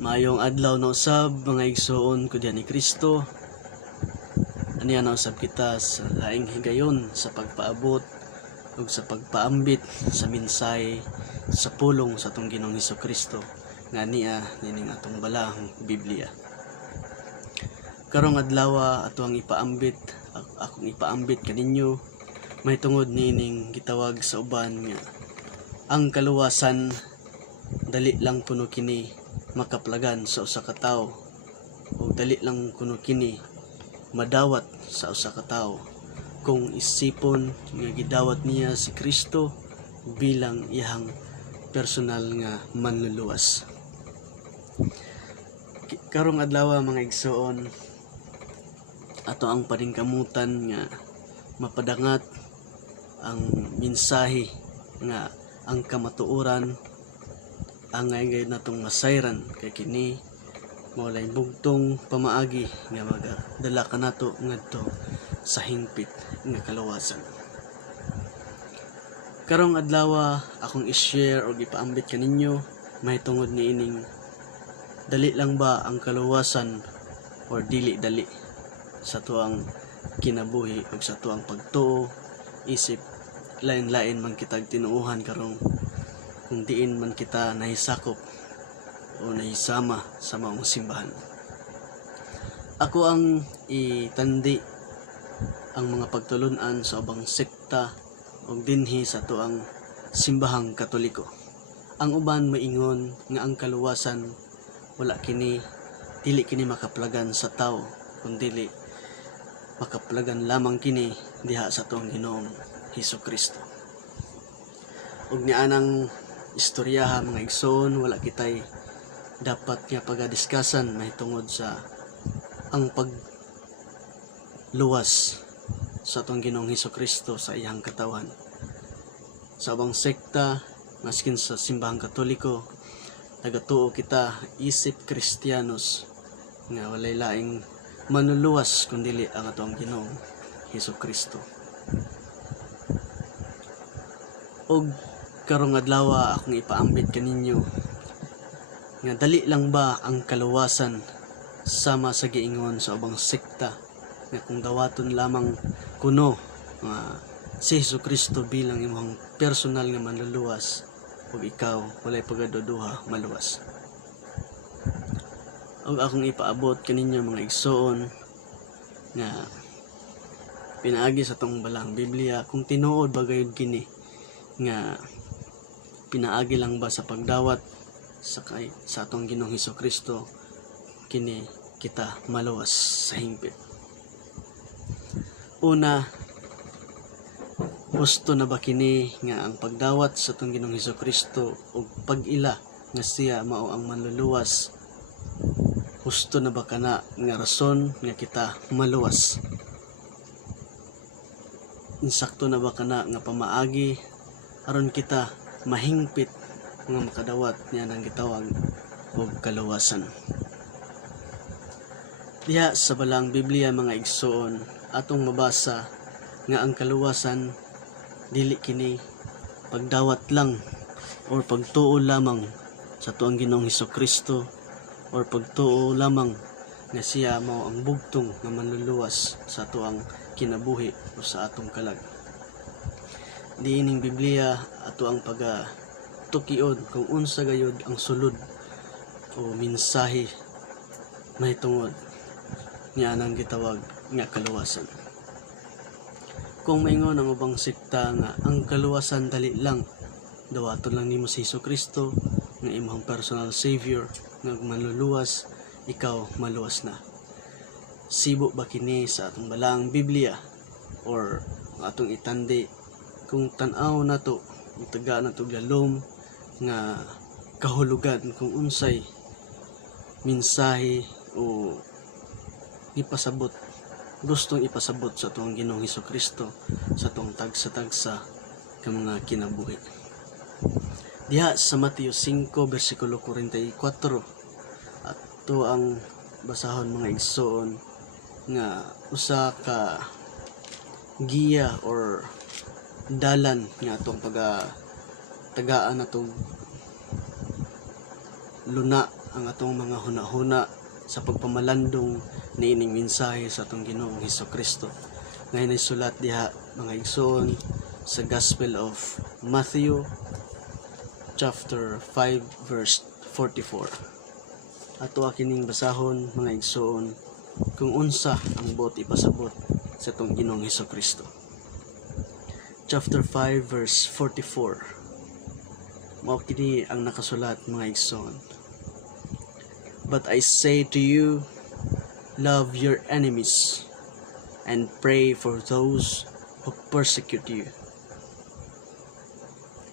Maayong adlaw na usab mga igsoon ko diyan ni Kristo. Aniya na usab kita sa laing higayon sa pagpaabot ug sa pagpaambit sa mensahe sa pulong sa atong Ginoong Hesukristo nga niya nining atong balang Biblia. Karong adlaw ato ang akong ipaambit kaninyo mahitungod nining gitawag sa uban nga ang kaluwasan dali lang kuno kini makaplagan sa usa ka tawo o dali lang kuno kini madawat sa usa ka tawo kung isipon nga gidawat niya si Kristo bilang iyang personal nga manluluwas. Karong adlaw mga igsoon, ato ang paningkamutan nga mapadangat ang mensahe nga ang kamatuoran ang ngay natong masayran kay kini walay bugtong pamaagi nga magadala kanato ngadto sa hingpit nga kaluwasan. Karong adlaw akong i-share o ipaambit kaninyo mahitungod niining dali lang ba ang kaluwasan or dili dali sa tuang kinabuhi ug sa tuang pagtuo isip lain-lain man kitag tinuuhan karong kung diin man kita nahisakop o nahisama sa maong simbahan. Ako ang itandi ang mga pagtulunan sa ubang sekta o dinhi sa tuang simbahang Katoliko. Ang uban maingon nga ang kaluwasan dili kini makaplagan sa tao kundi makaplagan lamang kini diha sa tuang Ginoong Hesukristo. Ug nianang istoryaha mga igsoon, wala kitay dapat nga pagadiskasan mahitungod sa ang pagluwas sa atong Ginoong Hesukristo sa iyang katawan. Sa ubang sekta, maskin sa simbahang Katoliko, nagatuo kita isip Kristiyanos nga walay laing manluluwas kundi ang atong Ginoong Hesukristo. Og karong adlaw akong ipaambit kaninyo nga dali lang ba ang kaluwasan sama sa giingon sa ubang sekta nga kung dawaton lamang kuno si Hesukristo bilang imong personal nga manluluwas ug ikaw walay pagaduduha maluwas. Og akong ipaabot kaninyo mga igsoon nga pinaagi sa tong balang Biblia kung tinuod ba gayud kini nga pinaagi lang ba sa pagdawat sa atong Ginoong Hesukristo kini kita maluwas sa hingpit. Una, gusto na ba kini nga ang pagdawat sa atong Ginoong Hesukristo ug pag-ila nga siya mao ang manluluwas, gusto na ba kana nga rason nga kita maluwas? Insakto na ba kana nga pamaagi aron kita mahingpit nga makadawat niya ng gitawag og kaluwasan? Diha sa balang Biblia mga igsoon, atong mabasa nga ang kaluwasan dili kini pagdawat lang or pagtuo lamang sa tuang Ginoong Hesukristo or pagtuo lamang nga siya mao ang bugtong nga manluluwas sa tuang kinabuhi o sa atong kalag. Diining Biblia ato ang tukiod kung unsa gayud ang sulod o mensahe mahitungod niya nang gitawag nga kaluwasan. Kung maingon ang ubang sekta nga ang kaluwasan dali lang, dawaton lang nimo si Hesukristo nga imong personal savior nga manluluwas, ikaw maluwas na. Sibo ba kini sa atong balang Biblia or atong itandi kung tan-aw nato taga nato galom nga kahulugan kung unsay mensahe o gustong ipasabot sa atong Ginoong Hesukristo sa atong tagsa-tagsa ka mga kinabuhi. Diha sa Mateo 5 versikulo 44 ato ang basahon mga igsoon nga usa ka giya or dalan nga atong tagaan natong luna ang atong mga hunahuna sa pagpamalandong niining mensahe sa atong Ginoong Hesukristo. Ngayon ay sulat diha mga igsoon sa Gospel of Matthew chapter 5 verse 44. Ato kining basahon mga igsoon kung unsa ang buot ipasabot sa atong Ginoong Hesukristo. Chapter 5 verse 44. Mao kini ang nakasulat mga igsoon. But I say to you, love your enemies and pray for those who persecute you.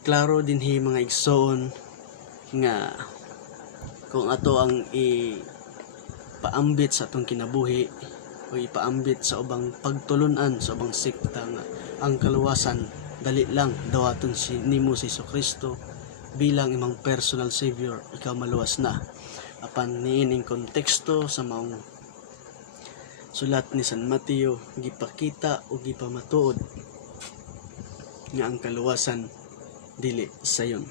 Klaro dinhi mga igsoon nga kung ato ang ipaambit sa atong kinabuhi o ipaambit sa ubang pagtulunan sa ubang sekta nga ang kaluwasan dali lang dawaton nimo si Jesucristo bilang imong personal savior, ikaw maluwas na. Apan niining konteksto sa maong sulat ni San Mateo gipakita o gipamatuod nga ang kaluwasan dili sayon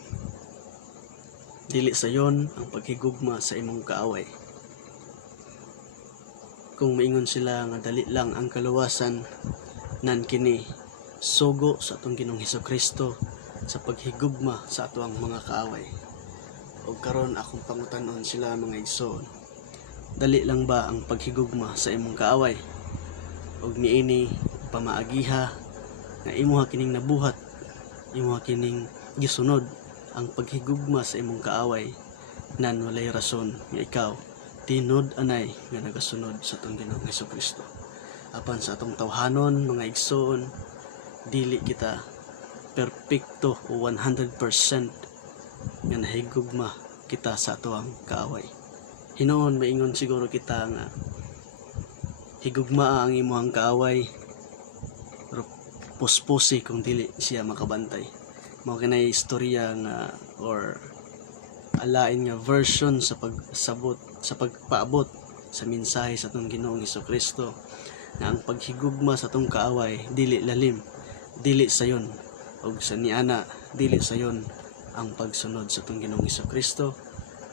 ang paghigugma sa imong kaaway. Kung maingon sila nga dali lang ang kaluwasan, nan kini sugo sa atong Ginoong Hesukristo sa paghigugma sa ato ang mga kaaway. O karon akong pangutanon sila mga igsoon, dali lang ba ang paghigugma sa imong kaaway? Og niini pamaagiha nga imuha kining nabuhat, imuha kining gisunod ang paghigugma sa imong kaaway, nan walay rason nga ikaw tinod anay nga nagasunod sa atong Ginoong Hesukristo. Apan sa atong tawhanon mga igsoon, dili kita perpekto o 100% nga nahigugma kita sa atoang kaaway. Hinoon maingon siguro kita nga higugma ang imuhang kaaway pero puspusi kung dili siya makabantay. Mao kinay istorya nga or alain nga version sa pagpaabot sa mensahe sa atong Ginoong Hesukristo nga ang paghigugma sa atong kaaway dili lalim, dili sayon, og sa niana dili sayon ang pagsunod sa atong Ginoong Hesukristo,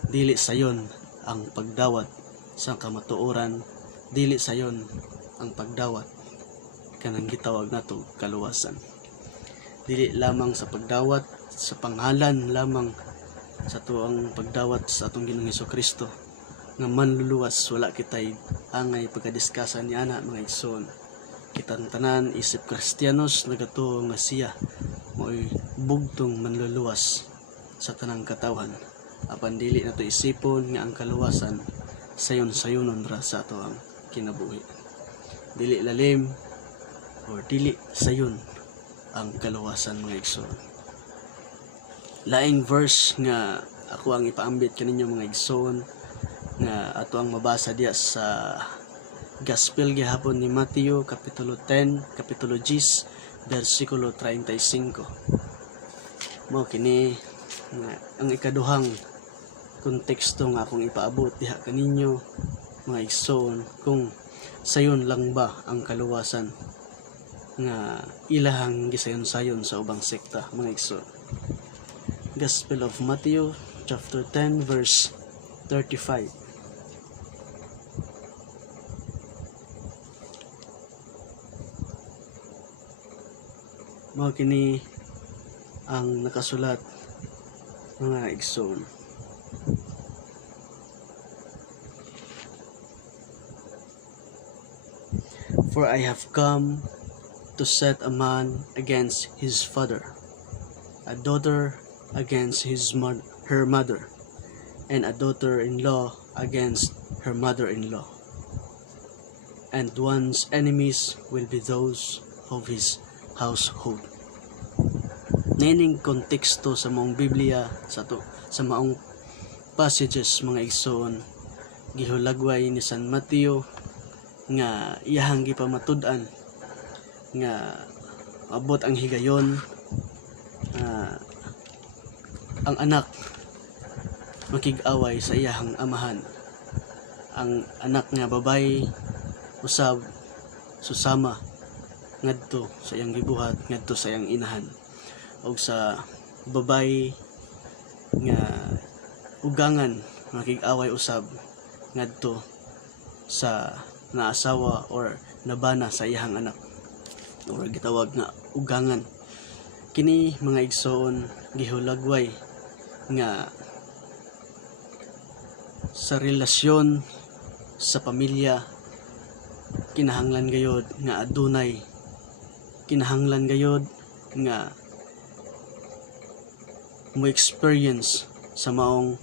dili sayon ang pagdawat sa kamatuoran, dili sayon ang pagdawat kanang gitawag nato kaluwasan. Dili lamang sa pagdawat sa pangalan lamang sa tuang pagdawat sa atong Ginoong Hesukristo nga manluluwas, wala kitay angay pagkadiskasan ni ana mga igsoon. Kitang tanan isip Kristiyanos nagatuo nga siya mo'y bugtong manluluwas sa tanang katawhan. Apan dili nato isipon nga ang kaluwasan sayon-sayonon ra sa ato ang kinabuhi. Dili lalim or dili sayon ang kaluwasan mga igsoon. Laing verse nga ako ang ipaambit kaninyo mga igsoon nga ato ang mabasa diya sa Gospel gihapon ni Mateo kapitulo 10 kapitulo 10 bersikulo 35. Mao kini nga ang ikaduhang konteksto nga akong ipaabot diha kaninyo mga igsoon kung sayon lang ba ang kaluwasan nga ilahang gisayon-sayon sa ubang sekta mga igsoon. Gospel of Matthew chapter 10 verse 35. Mao kini ang nakasulat mga igsoon. For I have come to set a man against his father, a daughter against her mother, and a daughter-in-law against her mother-in-law. And one's enemies will be those of his household. Nining konteksto sa maong Biblia sa maong passages mga igsoon gihulagway ni San Mateo nga iyahang gipamatud-an nga abot ang higayon ang anak makig-away sa iyahang amahan. Ang anak nga babay usab susama ngadto sa iyang gibuhat ngadto sa iyang inahan, og sa babay nga ugangan makig-away usab ngadto sa naasawa or nabana sa iyang anak or gitawag nga ugangan. Kini mga igsoon gihulagway nga sa relasyon sa pamilya kinahanglan gayod nga adunay, kinahanglan gayod nga mo experience sa maong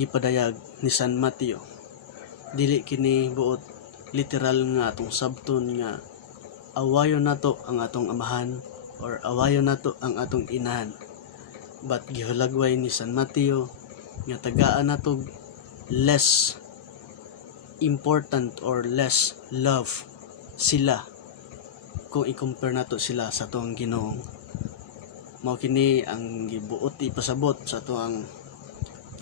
gipadayag ni San Mateo. Dili kini buot literal nga atong sabton nga awayon nato ang atong amahan or awayon nato ang atong inahan, but gihulagway ni San Mateo nga tagaan nato less important or less love sila kung i-compare nato sila sa atong Ginoong. Mao kini ang gibuot ipasabot sa atong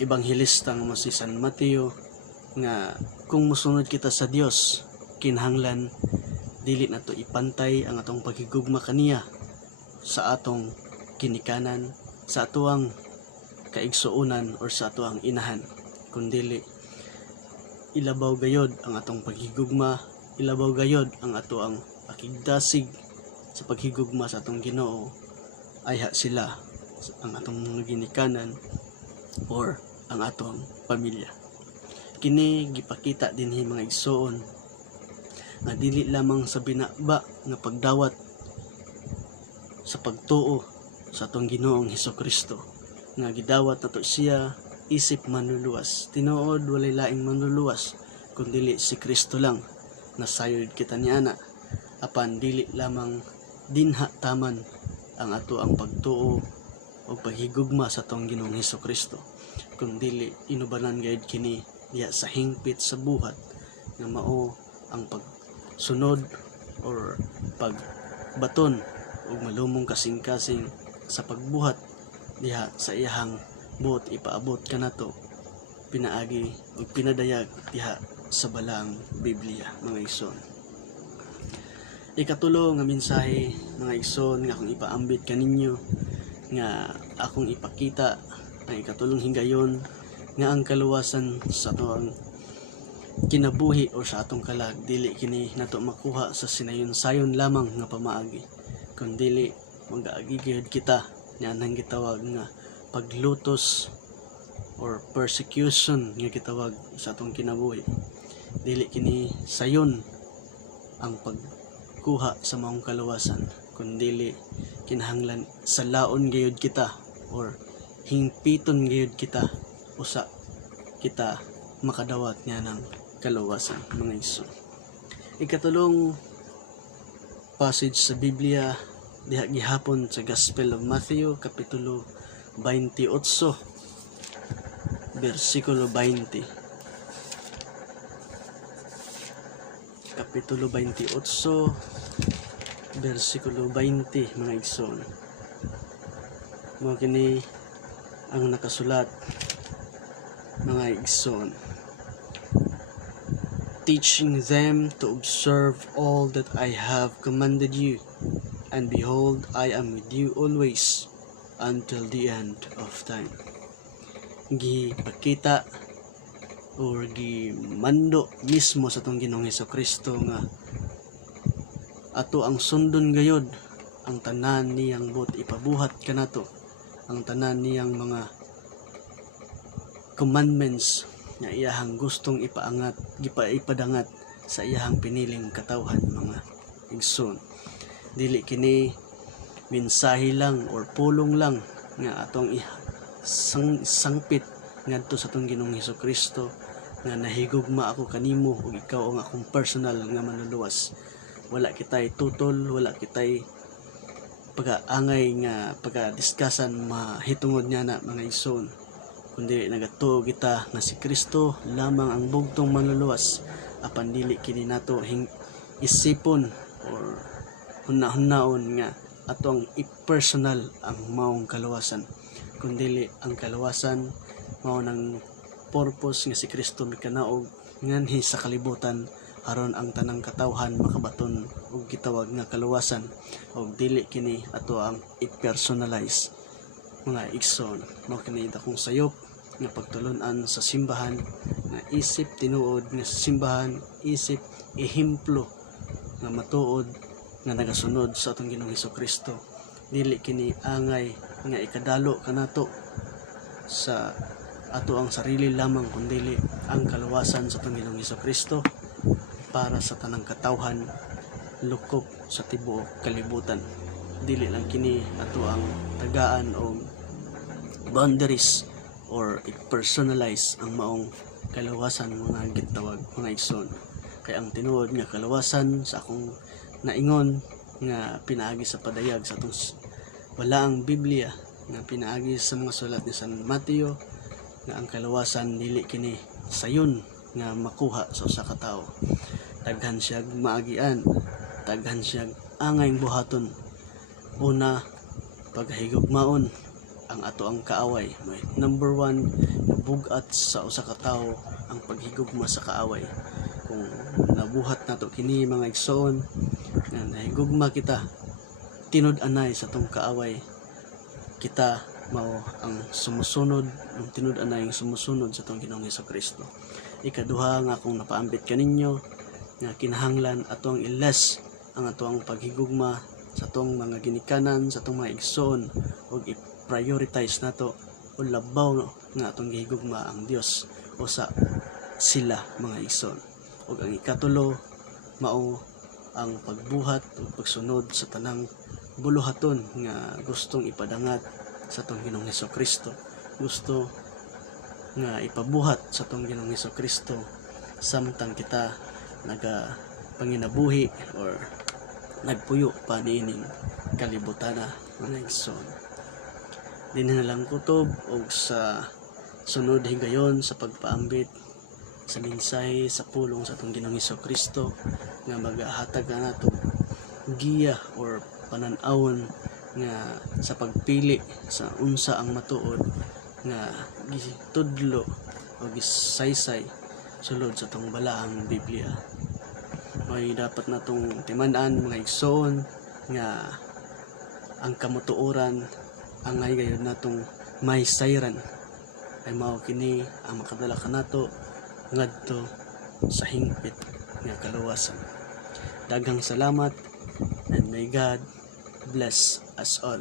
ebanghelista nga si San Mateo nga kung mosunod kita sa Dios kinahanglan dili nato ipantay ang atong paghigugma kaniya sa atong kinikanan, sa atuang kaigsuonan or sa atuang inahan, kundili ilabaw gayod ang atong paghigugma, ilabaw gayod ang atuang pakigdasig sa paghigugma sa atong Ginoo ayha sila ang atong mga ginikanan or ang atong pamilya. Kini gipakita dinhi mga igsoon nga dili lamang sa binaba nga pagdawat sa pagtuo sa atong Ginoong Hesukristo nga gidawat nato siya isip manluluwas. Tinuod walay laing manluluwas kundi si Kristo lang. Nasayod kita ni ana apan dili lamang dinha taman ang ato ang pagtuo o paghigugma sa atong Ginoong Hesukristo, kundi inubanan gayud kini diya sa hingpit sa buhat nga mao ang pagsunod or pagbaton ug malumong kasing-kasing sa pagbuhat diha sa iyahang buot ipaabot kanato pinaagi ug pinadayag diha sa balang Biblia mga igsoon. Ikatulo nga mensahe mga igsoon nga akong ipaambit kaninyo nga akong ipakita ang ikatulong higayon nga ang kaluwasan sa atong kinabuhi o sa atong kalag dili kini nato makuha sa sinayon-sayon lamang nga pamaagi, kundi mag-aagi gayud kita niya nang gitawag nga paglutos or persecution nga gitawag sa atong kinabuhi. Dili kini sayon ang pagkuha sa maong kaluwasan, kundi kinahanglan sa laon gayud kita or hingpiton gayud kita usa kita makadawat niya ng kaluwasan mga igsoon. Ikatulong passage sa Biblia diha gihapon sa Gospel of Matthew kapitulo 28 versikulo 20. Kapitulo 28 versikulo 20 mga igsoon. Mao kini ang nakasulat mga igsoon. Teaching them to observe all that I have commanded you, and behold, I am with you always until the end of time. Gipakita or gimando mismo sa atong Ginoong Hesukristo nga ato ang sundon gayod ang tanan niyang buot ipabuhat kanato, ang tanan niyang mga commandments nga iyahang gustong ipaangat, ipadangat sa iyahang piniling katawhan mga igsoon. Dili kini mensahe lang or pulong lang nga atong sangpit ngadto sa atong Ginoong Hesukristo nga nahigugma ako kanimo ug ikaw ang akong personal nga manluluwas. Wala kitay tutol, wala kitay pag-aangay nga pagka-diskasan mahitungod niya na mga igsoon, kundi nagatuo kita nga si Kristo lamang ang bugtong manluluwas apan dili kini nato isipon or hunahon nga atong i-personal ang maong kaluwasan, kundi ang kaluwasan mao nang purpose nga si Kristo mikanaog nganhi sa kalibutan aron ang tanang katawhan makabaton og gitawag nga kaluwasan og dili kini ato ang i-personalize mga igsoon. Mao kini akong sayop nga pagtulon-an sa simbahan, nga isip tinuod nga simbahan, isip ehemplo nga matuod nga nagasunod sa atong Ginoong Hesukristo. Dili kini angay nga ikadalo kanato sa ato ang sarili lamang, kundi ang kaluwasan sa atong Ginoong Hesukristo para sa tanang katawhan lukop sa tibuok kalibutan. Dili lang kini ato ang tagaan o boundaries or i-personalize ang maong kaluwasan mga gitawag mga igsoon. Kaya ang tinuod nga kaluwasan sa akong naingon nga pinaagi sa padayag sa atong wala ang Biblia nga pinaagi sa mga sulat ni San Mateo nga ang kaluwasan dili kini sayon nga makuha sa usa ka tawo. Daghan siya maagian, daghan siya angay buhaton. Una, paghigugmaon ang ato ang kaaway. Number 1, bugat sa usa ka tawo ang paghigugma sa kaaway. Kung nabuhat nato kini mga igsoon nga nahigugma kita tinud-anay sa tong kaaway, kita mao ang sumusunod, ang tinud-anay ang sumusunod sa tong Ginoong Hesukristo. Ikaduha nga kung napaambit kaninyo nga kinahanglan atong iles ang atong paghigugma sa tong mga ginikanan, sa tong mga igsoon, ug i-prioritize nato o labaw nga atong gihigugma ang Dios o sa sila mga igsoon. Ug ang ikatulo mao ang pagbuhat o pagsunod sa tanang buluhaton nga gustong ipadangat sa atong Ginoong Hesukristo. Gusto nga ipabuhat sa atong Ginoong Hesukristo samtang kita panginabuhi or nagpuyo pa niining kalibutan na mga igsoon. Dinhi na lang kutob og sa sunod higayon sa pagpaambit sa mensahe sa pulong sa atong Ginoong Hesukristo nga magahatag na nato giya or panan-awon nga sa pagpili sa unsa ang matuod nga gitudlo o gisaysay sulod sa atong balaang Biblia. May dapat natong timan-an mga igsoon nga ang kamutuoran angay gayud natong may sayran ay mao kini ang makadala kanato ngadto sa hingpit nga kaluwasan. Daghang salamat and may God bless us all.